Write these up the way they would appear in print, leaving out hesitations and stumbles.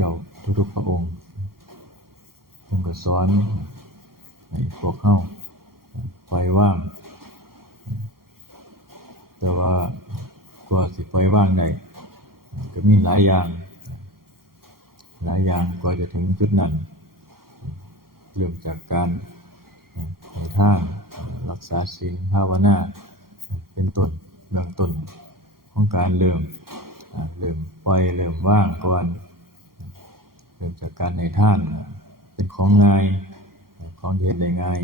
เจ้าทุกๆพระองค์เพิ่นก็สอนให้พวกเฮาปล่อยวางแต่ว่ากว่าสิปล่อยวางได้ก็มีหลายอย่างกว่าจะถึงจุดนั้นเริ่มจากการให้ทานรักษาศีลภาวนาเป็นต้นเบื้องต้นของการเริ่มปล่อยเริ่มว่างก่อนเริ่มจากการให้ทานเป็นของง่ายของเฮ็ดได้ง่าย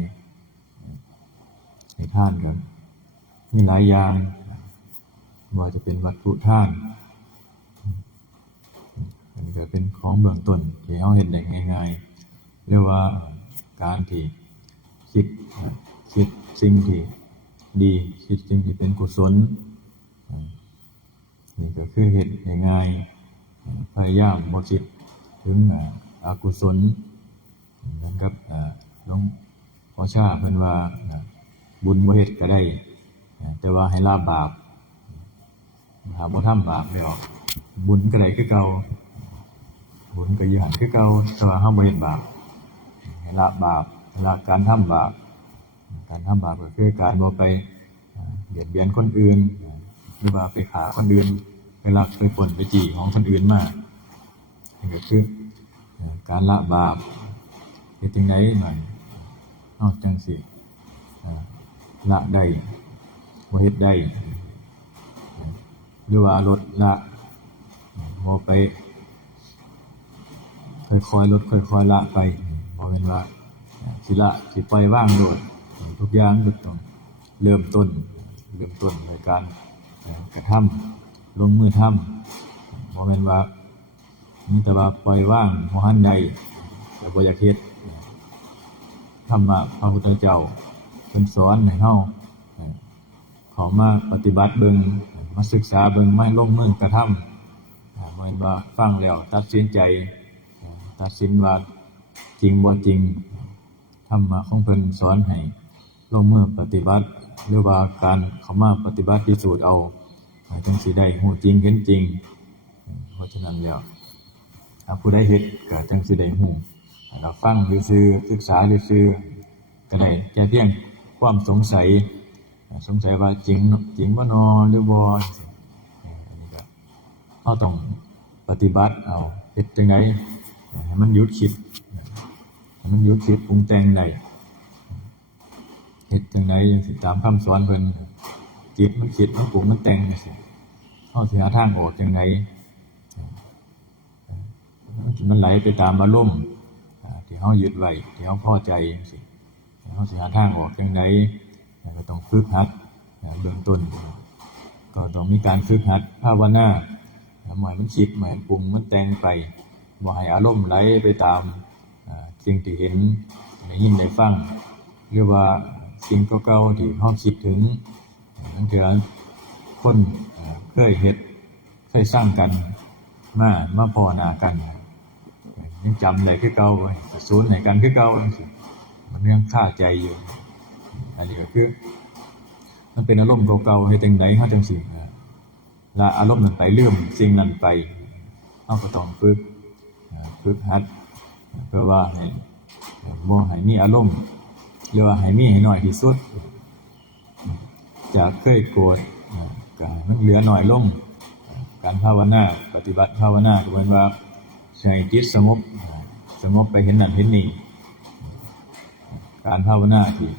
ให้ทานกันมีหลายอย่างว่าจะเป็นวัตถุทานอันนี้ก็เป็นของเบื้องต้นที่เฮาเฮ็ดได้ง่ายๆหรือว่าการที่คิดสิ่งที่ดีคิดสิ่งที่เป็นกุศลนี่ก็คือเฮ็ดง่ายๆพยายามบ่คิดถึงอกุศลเหมือนกับหลวงพ่อชาเพิ่นว่าบุญบ่เฮ็ดก็ได้แต่ว่าให้ละบาปถ้าบ่ทำบาปแล้วบุญก็ได้คือเก่าบุญก็อยู่หั่นคือเก่าแต่ว่าเฮาบ่เฮ็ดบาปให้ละบาปละการทำบาปก็คือการบ่ไปเบียดเบียนคนอื่นหรือว่าไปฆ่าคนอื่นไปลักไปปล้นไปจี้ของคนอื่นมานี่ก็คือการละบาปเฮ็ดจังได๋หน่อยนอกจังสิละได้บ่เฮ็ดได้หรือว่าลดละบ่ไปค่อยๆลดค่อยๆละไปบ่แม่นว่าสิปล่อยวางโดดทุกอย่างต้องเริ่มต้นในการกระทำลงมือทำบ่แม่นว่ามีแต่ว่าปล่อยวางบ่ทันได้แต่บ่อยากเฮ็ดธรรมะพระพุทธเจ้าเพิ่นสอนให้เฮาเข้ามาปฏิบัติเบิ่งมาศึกษาเบิ่งมาลงมือกระทำบ่แม่นว่าฟังแล้วตัดสินใจตัดสินว่าจริงบ่จริงธรรมะของเพิ่นสอนให้ลงมือปฏิบัติหรือว่าการเข้ามาปฏิบัติพิสูจน์เอาจังสิได้รู้จริงเห็นจริงเพราะฉะนั้นแล้วผู้ใดเฮ็ดก็จังสิได้รู้เราฟังซื่อๆศึกษาซื่อๆก็ได้แค่เพียงความสงสัยว่าจริงบ่นอหรือบ่อันนี้ก็เราต้องปฏิบัติเอาเฮ็ดจังได๋ให้มันหยุดคิดปรุงแต่งได้เฮ็ดจังได๋สิตามคำสอนเพิ่นจิตมันคิดมันปรุงมันแต่งจังซี่เฮาสิหาทางออกจังได๋มันไหลไปตามอารมณ์ที่เฮายึดไว้ที่เฮาพอใจจังซี่เฮาสิหาทางออกจังได๋ก็ต้องฝึกหัดเบื้องต้นก็ต้องมีการฝึกหัดภาวนาหมายมันคิดหมายปรุงมันแต่งไปบ่ให้อารมณ์ไหลไปตามสิ่งที่เห็นได้ยินได้ฟังหรือว่าสิ่งเก่าๆที่เฮาคิดถึงบางเทื่อคนเคยเฮ็ดเคยสร้างกันมาพ้อหน้ากันยังจำได้คือเก่าก็สูญให้กันคือเก่าจังซี่มันยังคาใจอยู่อันนี้ก็คือมันเป็นอารมณ์เก่าๆเฮ็ดจังได๋เฮาจังสิละอารมณ์นั้นไปลืมสิ่งนั้นไปเฮาก็ต้องฝึกหัดเพื่อว่าให้บ่ให้มีอารมณ์หรือว่าให้มีให้น้อยที่สุดจากเคยโกรธก็ให้มันเหลือน้อยลงการภาวนาปฏิบัติภาวนาก็เหมือนว่าให้จิตสงบไปเห็นนั่นเห็นนี่การภาวนาที่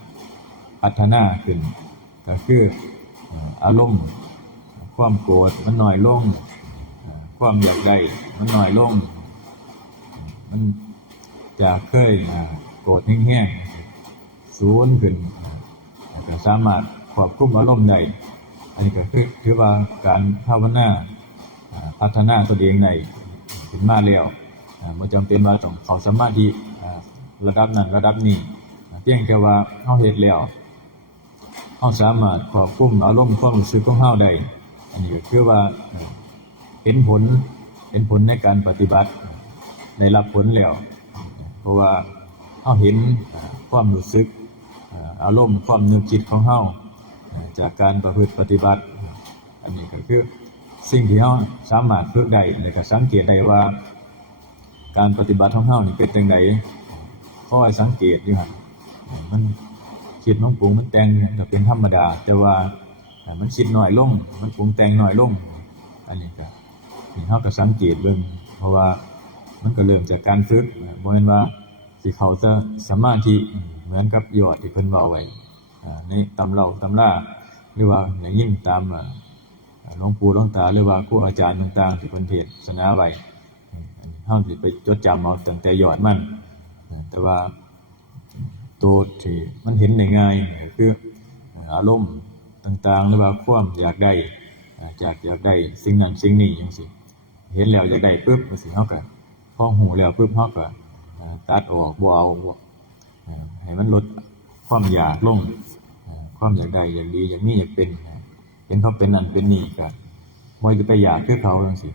พัฒนาขึ้นก็คืออารมณ์ความโกรธมันน้อยลงความอยากได้มันน้อยลงมันจากเคยโกรธแห้งๆสูญขึ้นก็สามารถควบคุมอารมณ์ได้อันนี้ก็คือว่าการภาวนาพัฒนาตัวเองได้ขึ้นมาแล้วบ่จำเป็นว่าต้องเข้าสมาธิระดับนั้นระดับนี้เพียงแค่ว่าเฮาเฮ็ดแล้วเฮาสามารถควบคุมอารมณ์ความรู้สึกของเฮาได้อันนี้ก็คือว่าเห็นผลในการปฏิบัติได้รับผลแล้วเพราะว่าเฮาเห็นความรู้สึกอารมณ์ความนึกคิดของเฮาจากการประพฤติปฏิบัติอันนี้ก็คือสิ่งที่เฮาสามารถฝึกได้แล้วก็สังเกตได้ว่า การปฏิบัติของเฮานี่เป็นจังได๋คอยสังเกตอยู่หั่นมันคิดมันปรุงมันแต่งก็เป็นธรรมดาแต่ว่ามันคิดน้อยลงมันปรุงแต่งน้อยลงอันนี้ก็เฮาก็สังเกตเบิ่งเพราะว่ามันก็เริ่มจากการฝึกบ่แม่นว่าสิเข้าสมาธิเหมือนกับยอดที่เพิ่นเว้าไว้ในตำราหรือว่าได้ยินตามหลวงปู่หลวงตาหรือว่าครูอาจารย์ต่างๆที่เพิ่นเทศนาไว้เฮาสิไปจดจำเอาตั้งแต่ยอดมันแต่ว่าตัวที่มันเห็นได้ง่ายคืออารมณ์ต่างๆหรือว่าความอยากได้อยากได้สิ่งนั้นสิ่งนี้จังซี่เห็นแล้วอยากได้ปึ๊บจังซี่เฮาก็พอหูแล้วปึ๊บเฮาก็ตัดออกบ่เอาให้มันลดความอยากลงความอยากได้อยากดีอยากมีอยากเป็นเห็นเขาเป็นนั่นเป็นนี่ก็บ่จะไปอยากคือเขาจังซี่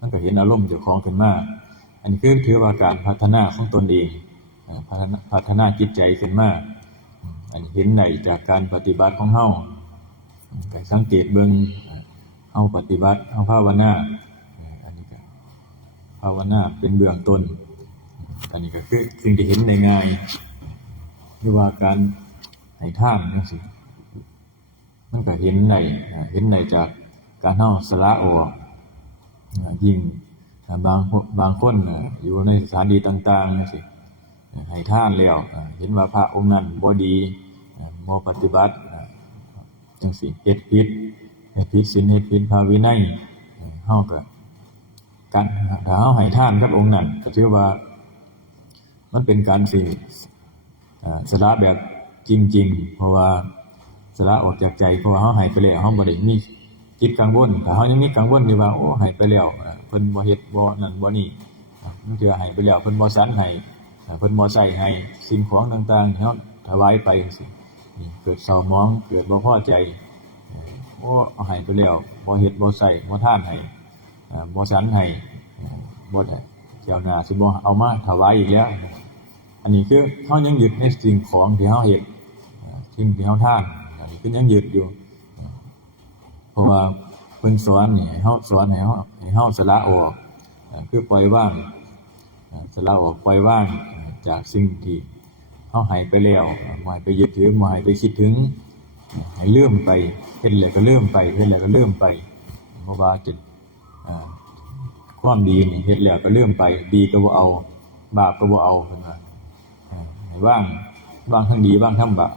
มันก็เห็นอารมณ์เจ้าของขึ้นมาอันนี้คือถือว่าการพัฒนาของตนเองพัฒนาจิตใจขึ้นมาอันนี้เห็นได้จากการปฏิบัติของเฮาก็สังเกตเบิ่งเฮาปฏิบัติเฮาภาวนาอันนี้ก็ภาวนาเป็นเบื้องต้นอันนี้ก็คือสิ่งที่เห็นได้ง่ายหรือว่าการให้ทานจังซี่มันก็เห็นได้จากการเฮาสละออกยิ่งบางคนอยู่ในสถานที่ต่างๆจังซี่ให้ทานแล้วเห็นว่าพระองค์นั้นบ่ดีบ่ปฏิบัติจังซี่เฮ็ดผิดศีลเฮ็ดผิดพระวินัยเฮาก็การถ้าเฮาให้ทานกับองค์นั้นก็ถือว่ามันเป็นการสิสละแบบจริงๆเพราะว่าสละออกจากใจเพราะว่าเฮาให้ไปแล้วเฮาบ่ได้มีจิตกังวลถ้าเฮายังมีกังวลอยู่ว่าโอ้ให้ไปแล้วเพิ่นบ่เฮ็ดบ่นั่นบ่นี่มันคือให้ไปแล้วเพิ่นบ่สันให้เพิ่นบ่ใช้ให้สิ่งของต่างๆที่เฮาถวายไปจังซี่นี่เกิดเศร้าหมองเกิดบ่พอใจโอ้เอาให้ไปแล้วบ่เฮ็ดบ่ใช้บ่ทานให้บ่สันให้บ่ได้เจ้าหน้าสิบ่เอามาถวายอีกแล้วอันนี้คือเฮายังยึดในสิ่งของที่เฮาเฮ็ดสิ่งที่เฮาทานอันนี้คือยังยึดอยู่เพราะว่าเพิ่นสอนนี่ให้เฮาสอนให้เฮาสละออกคือปล่อยวางสละออกปล่อยวางจากสิ่งที่เฮาให้ไปแล้วบ่ให้ไปยึดถือบ่ให้ไปคิดถึงให้ลืมไปเฮ็ดแล้วก็ลืมไปเฮ็ดแล้วก็ลืมไปเพราะว่าจิตความดีนี่เฮ็ดแล้วก็ลืมไปดีก็บ่เอาบาปก็บ่เอาเพิ่นว่าให้วางทั้งดีวางทั้งบาป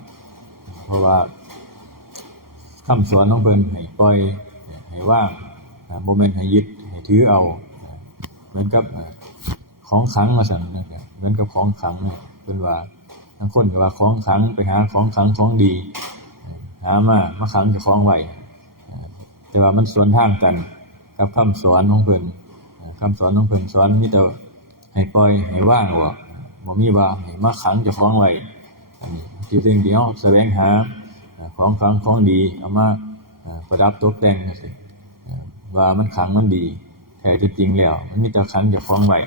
เพราะว่าคำสอนของเพิ่นให้ปล่อยให้ว่างบ่แม่นให้ยึดให้ถือเอาเหมือนกับของขลังว่าซั่นนะครับเหมือนกับของขลังเนี่ยเพิ่นว่าบางคนก็ว่าของขลังไปหาของขลังของดีหามาขังเจ้าของไว้แต่ว่ามันสวนทางกันกับคำสอนของเพิ่นคำสอนของเพิ่นสอนมีแต่ให้ปล่อยให้ว่างออกบ่มีว่าให้มาขังเจ้าของไว้อันนี้คือสิ่งที่เฮาแสวงหาของขลังของดีเอามาประดับตกแต่งจังซี่ว่ามันขลังมันดีแท้ที่จริงแล้วมันมีแต่ขังเจ้าของไว้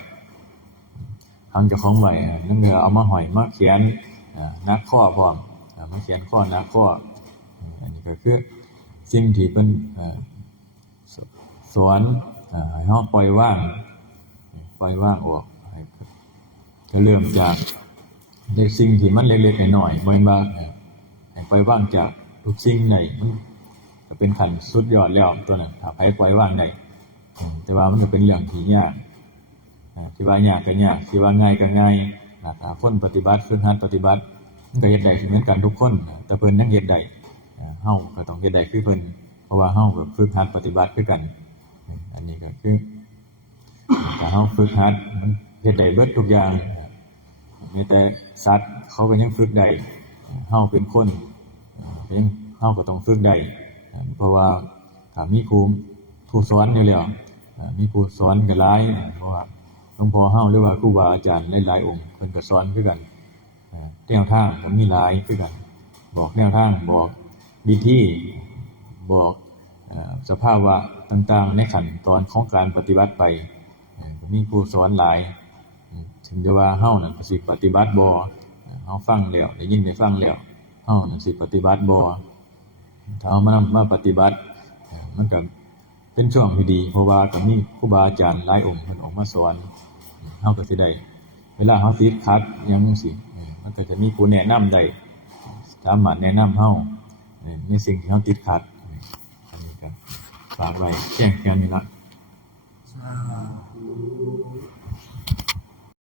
ขังเจ้าของไว้นั่นคือเอามาห้อยมาเขียนนักข้อพร้อมมาเขียนข้อนักข้ออันนี้ก็คือสิ่งที่เพิ่นสอนให้เฮาปล่อยวางออกจะเริ่มจากสิ่งที่มันเล็กๆน้อยๆบ่แม่นว่าให้ปล่อยวางจากทุกสิ่งได้มันก็เป็นขั้นสุดยอดแล้วตัวนั้นถ้าใครปล่อยวางได้แต่ว่ามันก็เป็นเรื่องที่ยากที่ว่ายากก็ยากที่ว่าง่ายก็ง่ายถ้าคนปฏิบัติฝึกหัดปฏิบัติมันก็เฮ็ดได้เหมือนกันทุกคนแต่เพิ่นยังเฮ็ดได้เฮาก็ต้องเฮ็ดได้คือเพิ่นเพราะว่าเฮาก็ฝึกหัดปฏิบัติคือกันอันนี้ก็คือถ้าเฮาฝึกหัดมันเฮ็ดได้เบิดทุกอย่างแม้แต่สัตว์เขาก็ยังฝึกได้เฮาเป็นคนเฮาก็ต้องฝึกได้เพราะว่าถ้ามีผู้สอนอยู่แล้วมีผู้สอนก็หลายเพราะว่าหลวงพ่อเฮาหรือว่าครูบาอาจารย์หลายๆองค์เพิ่นก็สอนคือกันแนวทางก็มีหลายคือกันบอกแนวทางบอกวิธีบอกสภาวะต่างๆในขั้นตอนของการปฏิบัติไปก็มีผู้สอนหลายถึงจะว่าเฮานั่นก็สิปฏิบัติบ่เฮาฟังแล้วได้ยินได้ฟังแล้วเฮานั่นสิปฏิบัติบ่ถ้าเอามาปฏิบัติมันก็เป็นช่วงที่ดีเพราะว่าก็มีครูบาอาจารย์หลายองค์เพิ่นออกมาสอน เฮาก็สิได้เวลาเฮาติดขัดหยังจังซี่มันก็จะมีผู้แนะนำได้สามารถแนะนำเฮาในสิ่งที่เฮาติดขัดอันนี้ก็ฝากไว้แจ้งแค่นี้ละ